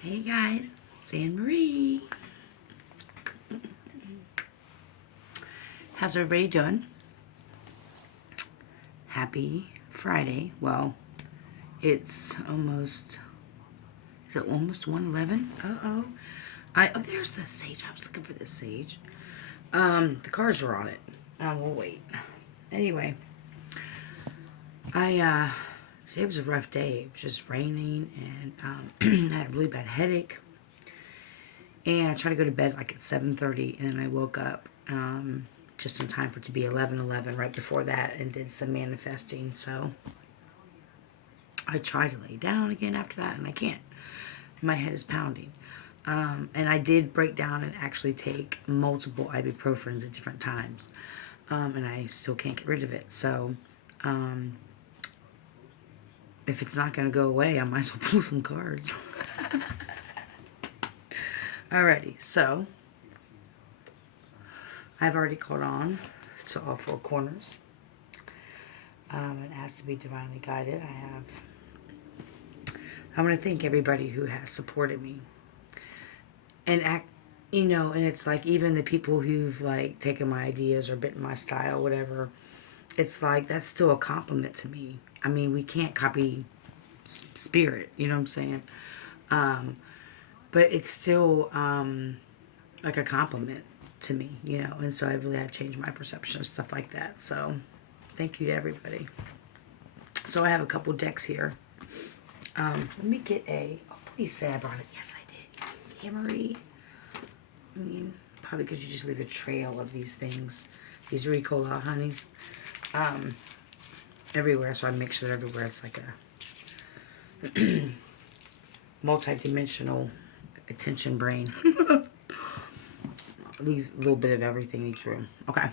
Hey guys, it's Anne Marie. How's everybody doing? Happy Friday. Well, it's almost, is it almost 1:11? Uh-oh. Oh, there's the sage. I was looking for the sage. The cards were on it. We'll wait. Anyway, today was a rough day. It was just raining and I had a really bad headache. And I tried to go to bed like at 7:30 and then I woke up just in time for it to be 11:11 right before that and did some manifesting. So I tried to lay down again after that and I can't. My head is pounding. And I did break down and actually take multiple ibuprofens at different times. And I still can't get rid of it. So if it's not going to go away, I might as well pull some cards. Alrighty, so I've already caught on to all four corners. It has to be divinely guided. I want to thank everybody who has supported me. And and it's like even the people who've like taken my ideas or bitten my style, whatever, it's like that's still a compliment to me. I mean, we can't copy spirit, you know what I'm saying? But it's still like a compliment to me, and so I really had to change my perception of stuff like that. So thank you to everybody. So I have a couple decks here. Let me get please say I brought it. Yes, I did. Yes, Marie. I mean, probably because you just leave a trail of these things, these Ricola honeys, everywhere. So I make sure that everywhere it's like a multi-dimensional attention brain. Leave a little bit of everything in each room. Okay.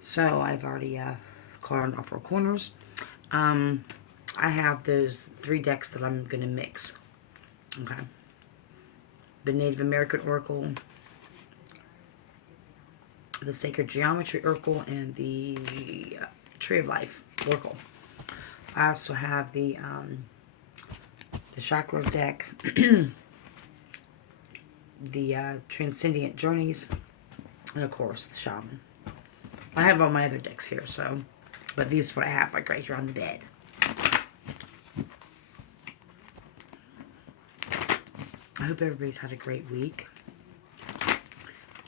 So I've already caught on all four corners. I have those 3 decks that I'm going to mix. Okay. The Native American Oracle, the Sacred Geometry Oracle, and the Tree of Life Oracle. I also have the Chakra deck, the Transcendient Journeys, and of course the Shaman. I have all my other decks here, so, but these are what I have like right here on the bed. I hope everybody's had a great week.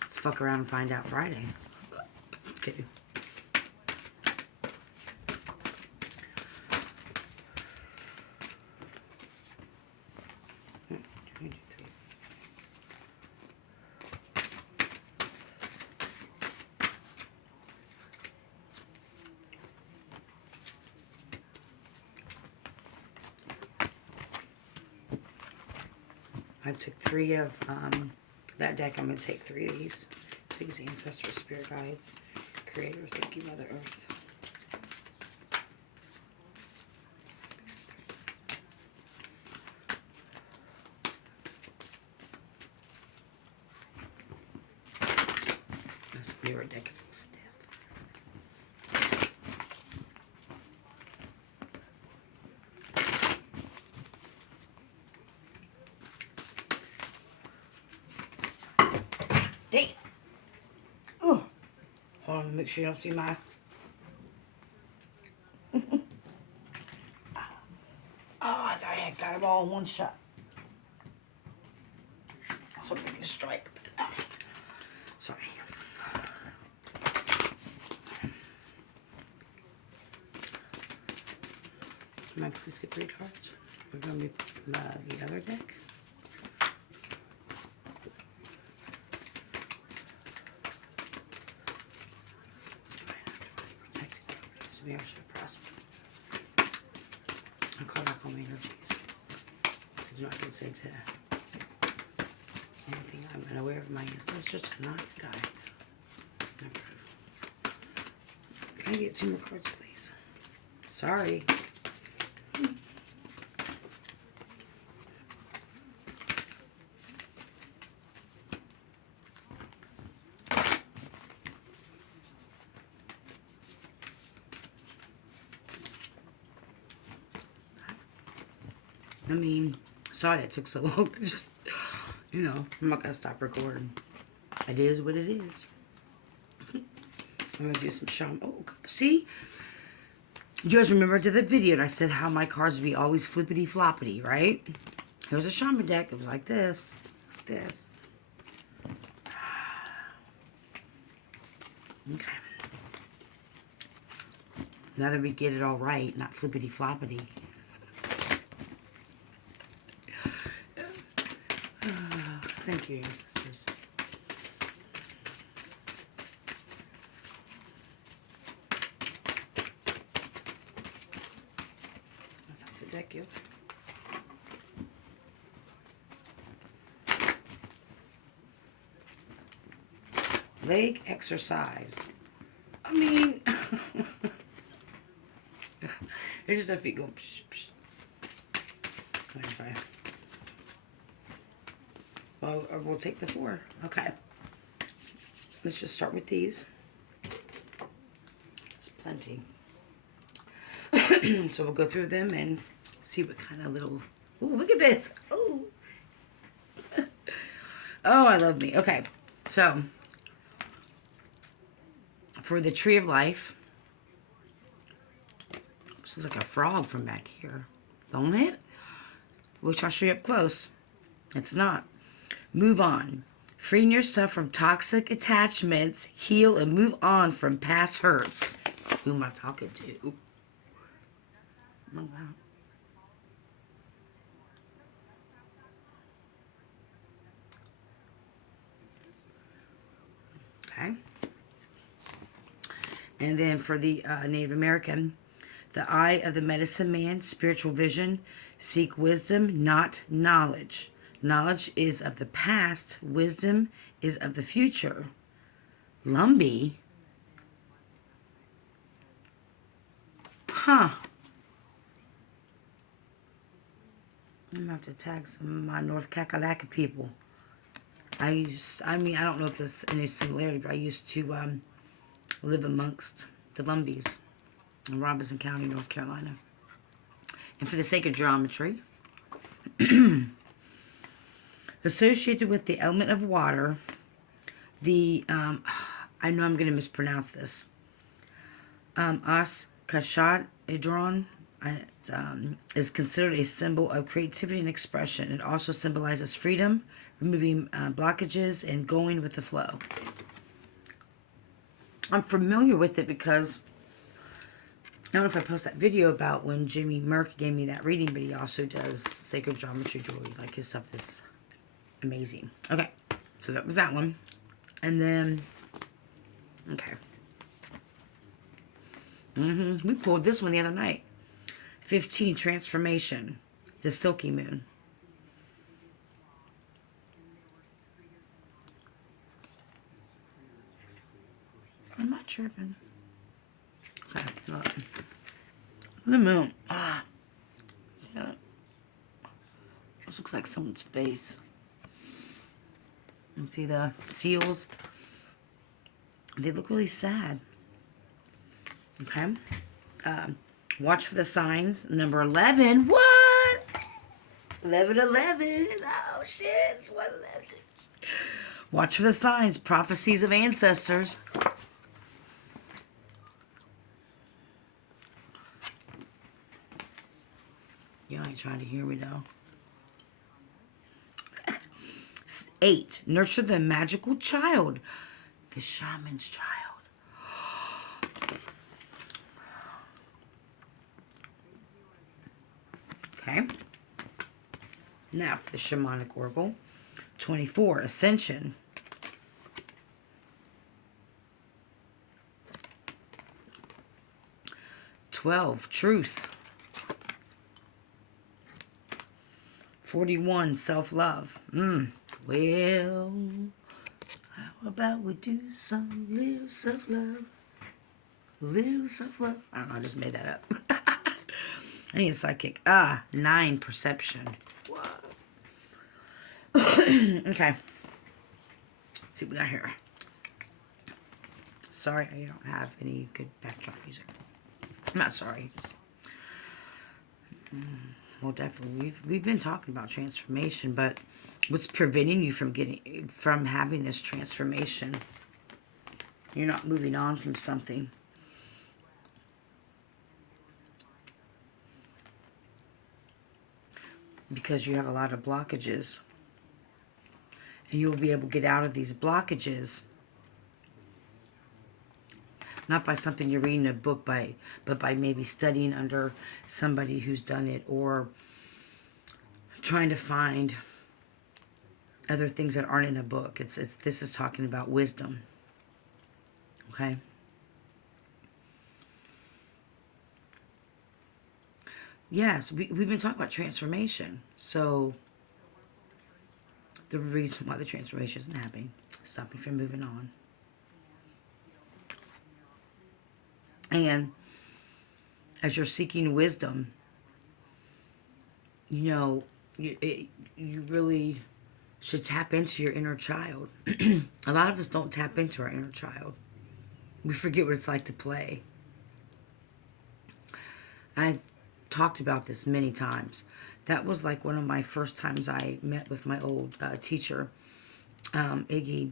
Let's fuck around and find out Friday. Okay. I took 3 of that deck. I'm going to take 3 of these. These ancestral spirit guides. Creator, thank you, Mother Earth. The spirit deck is a little stiff. Dang. Oh. Hold on, make sure you don't see my... I thought I had got them all in one shot. I was hoping to strike, but... sorry. Can I please get 3 cards? We're going to be the other deck. We are so prosper. I'll call back all my energies. I do not consent to anything I'm unaware of my ancestors to not guide. Can I get 2 more cards, please? Sorry. I mean, sorry that took so long. Just, you know, I'm not going to stop recording. It is what it is. I'm going to do some shaman. Oh, see? You guys remember to the video that I said how my cards would be always flippity floppity, right? Here's a shaman deck. It was like this. Like this. Okay. Now that we get it all right, not flippity floppity. Thank you, ancestors. That's how the deck you. Leg exercise. I mean, it's just if you go. Psh, psh. Well, we'll take the 4. Okay. Let's just start with these. It's plenty. So we'll go through them and see what kind of little... Ooh, look at this. Oh. Oh, I love me. Okay. So, for the Tree of Life... This looks like a frog from back here. Don't it? Which I'll show you up close. It's not. Move on. Freeing yourself from toxic attachments. Heal and move on from past hurts. Who am I talking to? Oh, wow. Okay. And then for the Native American, the eye of the medicine man, spiritual vision, seek wisdom, not knowledge. Knowledge is of the past. Wisdom is of the future. Lumbee? Huh. I'm going to have to tag some of my North Kakalaka people. I mean, I don't know if there's any similarity, but I used to live amongst the Lumbees in Robinson County, North Carolina. And for the sake of geometry, associated with the element of water, the, I know I'm going to mispronounce this, Oskashadron is considered a symbol of creativity and expression. It also symbolizes freedom, removing blockages, and going with the flow. I'm familiar with it because I don't know if I post that video about when Jimmy Merck gave me that reading, but he also does sacred geometry jewelry. Like, his stuff is amazing. Okay, so that was that one. And then, okay. We pulled this one the other night. 15, transformation. The Silky Moon. I'm not tripping. Okay, look. The moon. Ah. Yeah. This looks like someone's face. You see the seals? They look really sad. Okay. Watch for the signs. Number 11. What? 11, 11. Oh, shit. What 11? Watch for the signs. Prophecies of ancestors. You ain't trying to hear me, though. 8. Nurture the magical child. The shaman's child. Okay. Now for the shamanic oracle. 24. Ascension. 12. Truth. 41. Self-love. Well, how about we do some little self-love? Little self-love. I don't know, I just made that up. I need a sidekick. 9. Perception. What? Okay. Let's see what we got here. Sorry, I don't have any good backdrop music. I'm not sorry. Just, Well, definitely. We've been talking about transformation, but what's preventing you from having this transformation? You're not moving on from something. Because you have a lot of blockages. And you will be able to get out of these blockages not by something you're reading a book by, but by maybe studying under somebody who's done it, or trying to find other things that aren't in a book. This is talking about wisdom. Okay? Yes, we've been talking about transformation. So the reason why the transformation isn't happening, stop me from moving on. And as you're seeking wisdom, you really should tap into your inner child. A lot of us don't tap into our inner child. We forget what it's like to play. I've talked about this many times. That was like one of my first times I met with my old teacher, Iggy.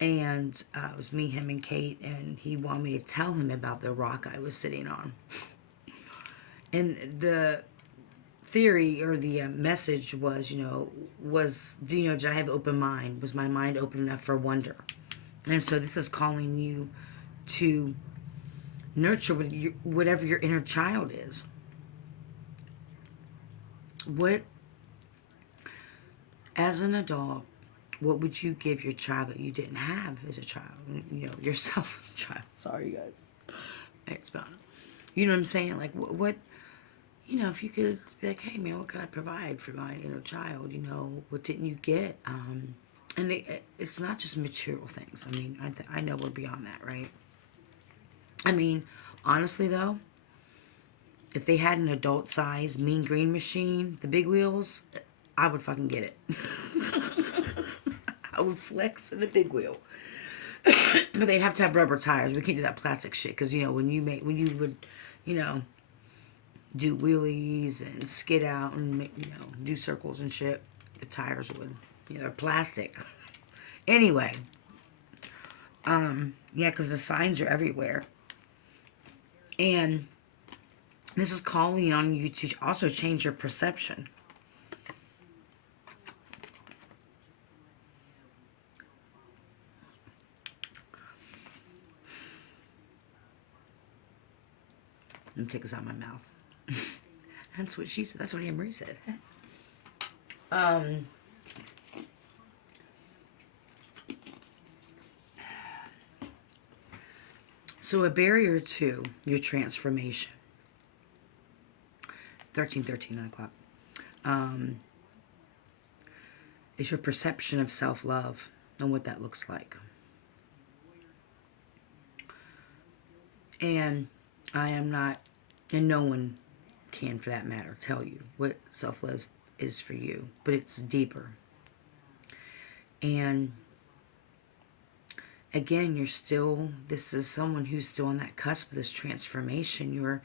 And it was me, him, and Kate. And he wanted me to tell him about the rock I was sitting on. And the theory or the message was, did I have an open mind? Was my mind open enough for wonder? And so this is calling you to nurture whatever your inner child is. As an adult, what would you give your child that you didn't have as a child? Yourself as a child. Sorry, you guys. It's about it. You know what I'm saying? Like, what if you could be like, hey, man, what can I provide for my inner child? What didn't you get? And it's not just material things. I mean, I know we're beyond that, right? I mean, honestly, though, if they had an adult-size Mean Green machine, the big wheels, I would fucking get it. I would flex in the big wheel. But they'd have to have rubber tires. We can't do that plastic shit. Because, when you would, do wheelies and skid out and, do circles and shit, the tires would, they're plastic. Anyway. Yeah, because the signs are everywhere. And this is calling on you to also change your perception. Let me take this out of my mouth. That's what she said. That's what Anne Marie said. So a barrier to your transformation. 9 o'clock. Is your perception of self-love and what that looks like. And I am not, and no one can for that matter, tell you what self-love is for you. But it's deeper. And again, this is someone who's still on that cusp of this transformation.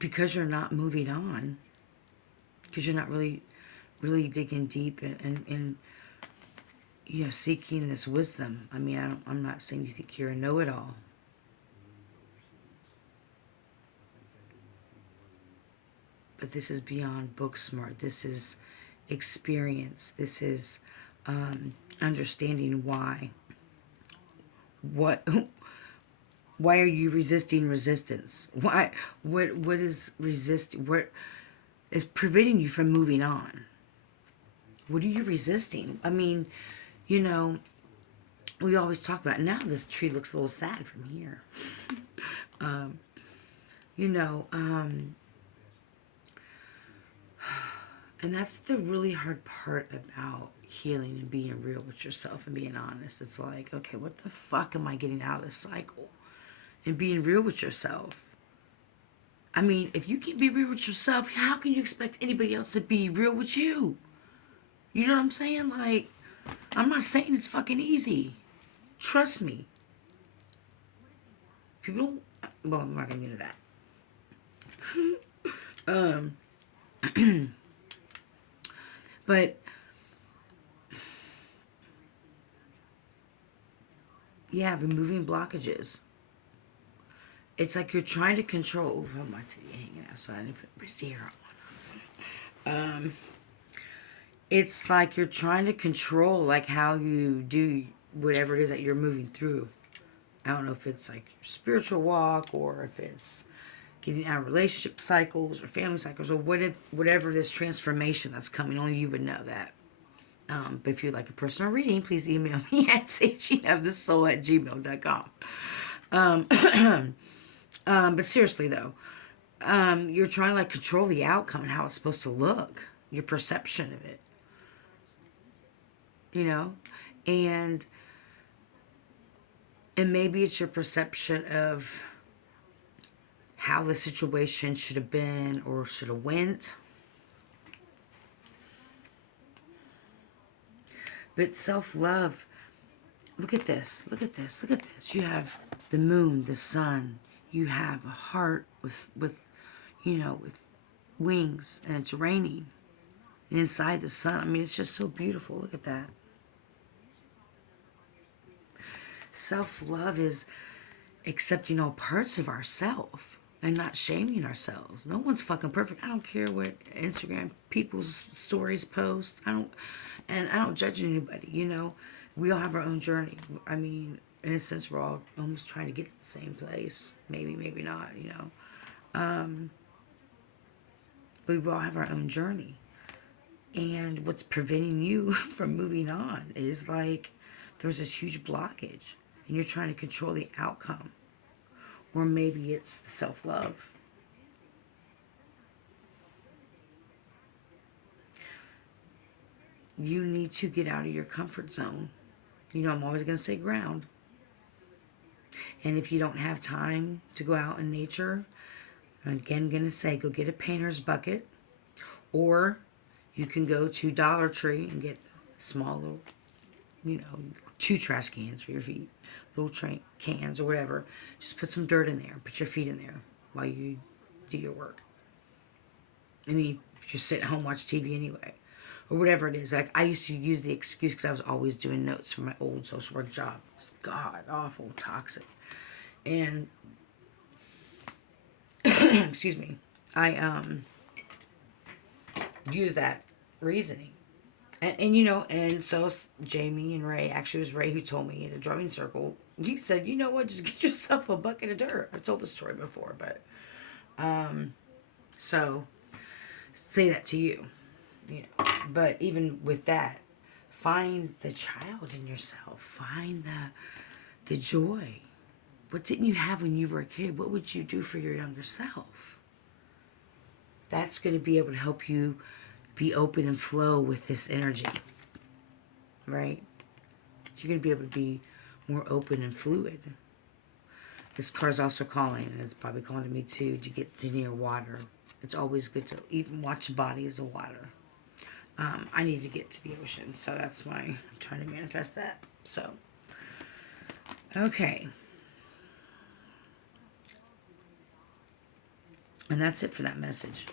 Because you're not moving on, because you're not really digging deep and seeking this wisdom. I mean, I'm not saying you think you're a know-it-all. But this is beyond book smart. This is experience. This is understanding why. Why are you resisting resistance? What is resisting? What is preventing you from moving on? What are you resisting? I mean, we always talk about, now this tree looks a little sad from here. And that's the really hard part about healing and being real with yourself and being honest. It's like, okay, what the fuck am I getting out of this cycle? And being real with yourself. I mean, if you can't be real with yourself, how can you expect anybody else to be real with you? You know what I'm saying? Like, I'm not saying it's fucking easy. Trust me. People don't... Well, I'm not going to get into that. Um, but yeah, removing blockages. It's like you're trying to control. Oh, my TV hanging out, so I didn't put receiver on. It's like you're trying to control like how you do whatever it is that you're moving through. I don't know if it's like your spiritual walk or if it's getting out of relationship cycles or family cycles or whatever this transformation that's coming. Only you would know that. But if you'd like a personal reading, please email me at sagingofthesoul@gmail.com. But seriously though, you're trying to like control the outcome and how it's supposed to look, your perception of it, you know, and maybe it's your perception of how the situation should have been or should have went. But self-love, look at this, look at this, look at this. You have the moon, the sun. You have a heart with wings, and it's raining. And inside the sun, I mean, it's just so beautiful. Look at that. Self-love is accepting all parts of ourself and not shaming ourselves. No one's fucking perfect. I don't care what Instagram people's stories post. I don't judge anybody, you know. We all have our own journey. I mean, in a sense, we're all almost trying to get to the same place. Maybe, maybe not, you know. But we all have our own journey. And what's preventing you from moving on is like there's this huge blockage and you're trying to control the outcome. Or maybe it's the self-love. You need to get out of your comfort zone. You know, I'm always going to say ground. And if you don't have time to go out in nature, I'm again going to say go get a painter's bucket. Or you can go to Dollar Tree and get small little, 2 trash cans for your feet. Little cans or whatever. Just put some dirt in there. Put your feet in there while you do your work. I mean, if you sit at home, watch TV anyway. Or whatever it is. Like, I used to use the excuse because I was always doing notes for my old social work job. It was god awful, toxic. And, excuse me, I use that reasoning. And so Jamie and Ray, actually it was Ray who told me in a drumming circle, he said, you know what, just get yourself a bucket of dirt. I've told the story before, but, so, say that to you, but even with that, find the child in yourself, find the joy. What didn't you have when you were a kid? What would you do for your younger self? That's going to be able to help you be open and flow with this energy, right? You're going to be able to be more open and fluid. This card's also calling, and it's probably calling to me too, to get to near water. It's always good to even watch the body as a water. I need to get to the ocean, so that's why I'm trying to manifest that. So, okay. And that's it for that message.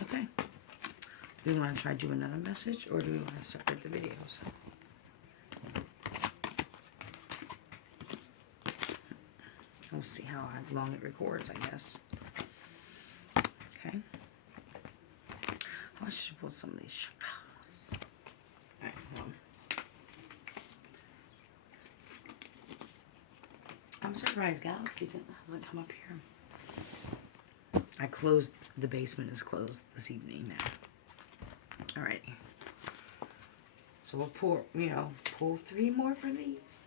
Okay. Do we want to try to do another message, or do we want to separate the videos? We'll see how long it records, I guess. Okay. I should pull some of these chakras. Alright, hold on. I'm surprised Galaxy hasn't come up here. I closed, the basement is closed this evening now. Alrighty. So we'll pull 3 more for these.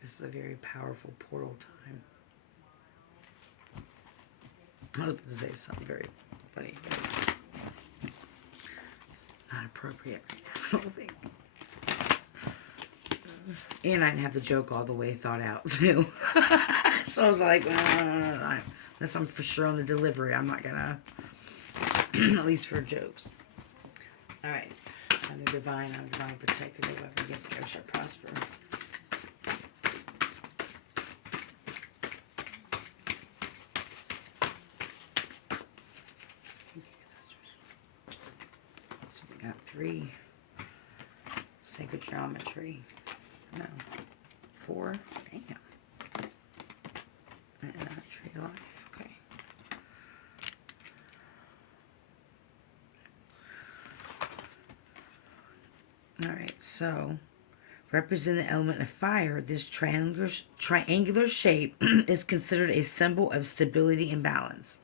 This is a very powerful portal time. I was about to say something very funny, but it's not appropriate right now, I don't think. And I didn't have the joke all the way thought out, too. So I was like, unless I'm for sure on the delivery, I'm not gonna At least for jokes. Alright. I'm divine protected. No weapon against me shall prosper. So we got 3. Sacred geometry. No. 4. Damn. Tree of life. Okay. Alright, so represent the element of fire. This triangular shape is considered a symbol of stability and balance.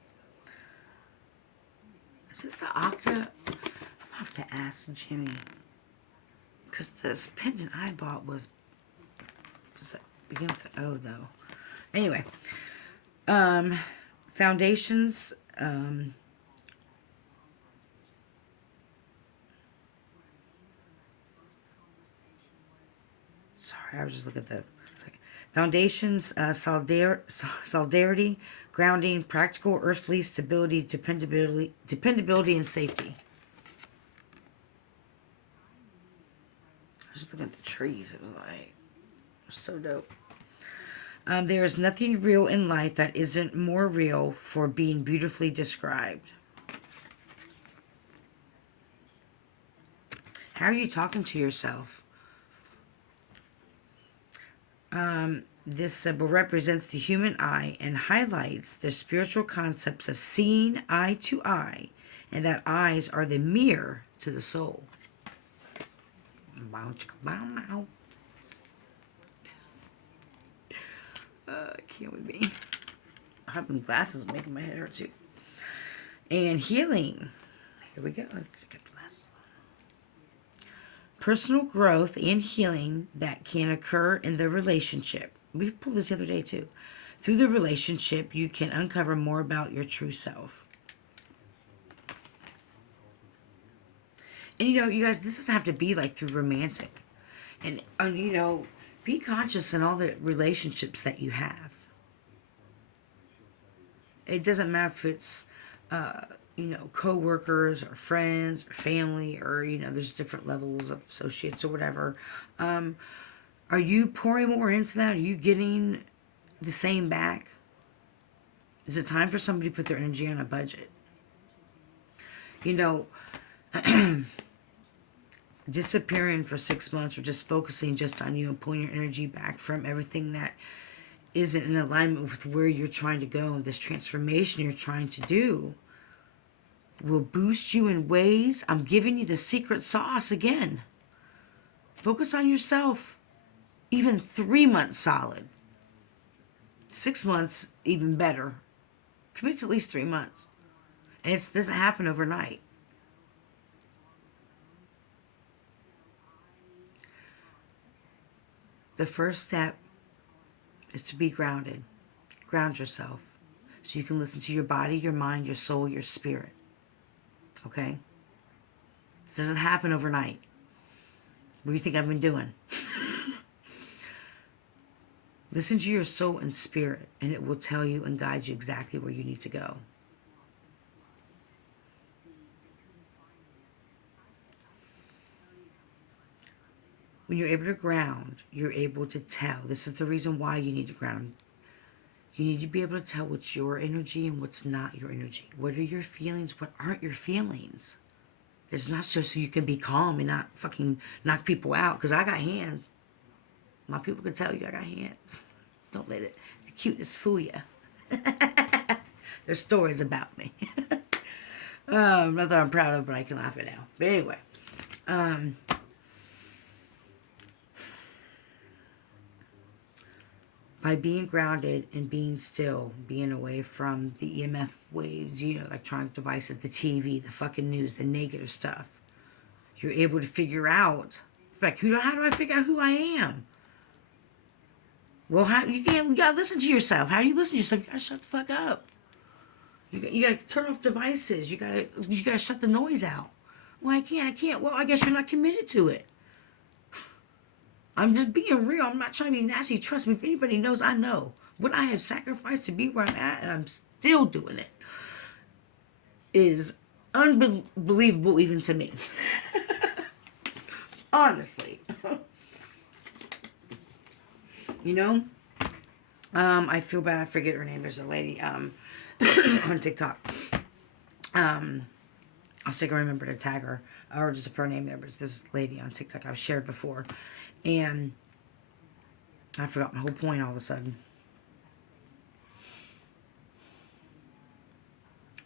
Is this the octa? I'm gonna have to ask Jimmy. Because this pendant I bought was begin with the O though. Anyway. Foundations. Sorry, I was just looking at the foundations, solidarity, grounding, practical, earthly stability, dependability, and safety. I was just looking at the trees. It was like so dope. There is nothing real in life that isn't more real for being beautifully described. How are you talking to yourself? This symbol represents the human eye and highlights the spiritual concepts of seeing eye to eye, and that eyes are the mirror to the soul. Can't with me. Having glasses making my head hurt too. And healing. Here we go. Personal growth and healing that can occur in the relationship. We pulled this the other day too. Through the relationship, you can uncover more about your true self. And you know, you guys, this doesn't have to be like through romantic. And you know, be conscious in all the relationships that you have. It doesn't matter if it's, you know, co-workers or friends or family or, you know, there's different levels of associates or whatever. Are you pouring more into that? Are you getting the same back? Is it time for somebody to put their energy on a budget? You know, disappearing for 6 months or just focusing just on you and pulling your energy back from everything that isn't in alignment with where you're trying to go, this transformation you're trying to do, will boost you in ways. I'm giving you the secret sauce again. Focus on yourself. Even 3 months solid. 6 months, even better. Commit to at least 3 months. And it doesn't happen overnight. The first step is to be grounded. Ground yourself. So you can listen to your body, your mind, your soul, your spirit. Okay? This doesn't happen overnight. What do you think I've been doing? Listen to your soul and spirit, and it will tell you and guide you exactly where you need to go. When you're able to ground, you're able to tell. This is the reason why you need to ground. You need to be able to tell what's your energy and what's not your energy. What are your feelings? What aren't your feelings? It's not just so you can be calm and not fucking knock people out. Because I got hands. My people can tell you I got hands. Don't let it, the cuteness fool you. There's stories about me. Not that I'm proud of, but I can laugh at now. But anyway. By being grounded and being still, being away from the EMF waves, you know, electronic devices, the TV, the fucking news, the negative stuff, you're able to figure out, like, how do I figure out who I am? Well, you gotta listen to yourself. How do you listen to yourself? You gotta shut the fuck up. You gotta turn off devices. You gotta shut the noise out. Well, I can't. Well, I guess you're not committed to it. I'm just being real. I'm not trying to be nasty. Trust me, if anybody knows, I know. What I have sacrificed to be where I'm at, and I'm still doing it, is unbelievable even to me. Honestly. You know? I feel bad. I forget her name. There's a lady on TikTok. I'll see if I can remember to tag her. Or just put her name there. But this lady on TikTok I've shared before. And I forgot my whole point all of a sudden.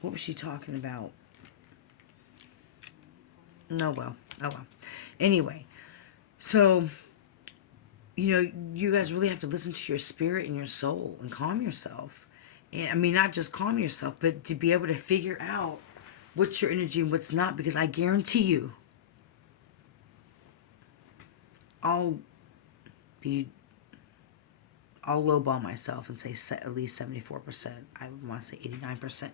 What was she talking about? Oh well. Anyway, so, you know, you guys really have to listen to your spirit and your soul and calm yourself. And I mean, not just calm yourself, but to be able to figure out what's your energy and what's not. Because I guarantee you, I'll lowball myself and say at least 74%. I want to say 89%.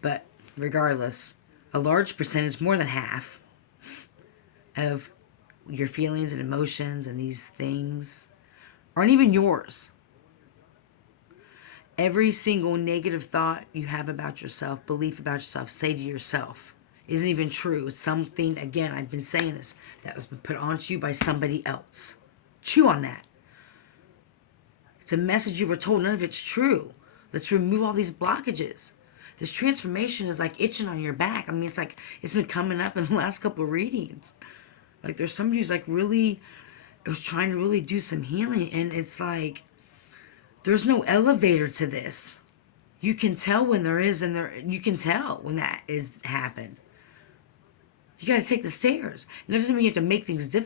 But regardless, a large percentage, more than half, of your feelings and emotions and these things aren't even yours. Every single negative thought you have about yourself, belief about yourself, say to yourself, isn't even true. It's something, again, I've been saying this, that was put onto you by somebody else. Chew on that. It's a message you were told. None of it's true. Let's remove all these blockages. This transformation is like itching on your back. I mean, it's like it's been coming up in the last couple of readings. Like there's somebody who's like really was trying to really do some healing, and it's like there's no elevator to this. You can tell when there is, and you can tell when that is happened. You got to take the stairs. And that doesn't mean you have to make things difficult.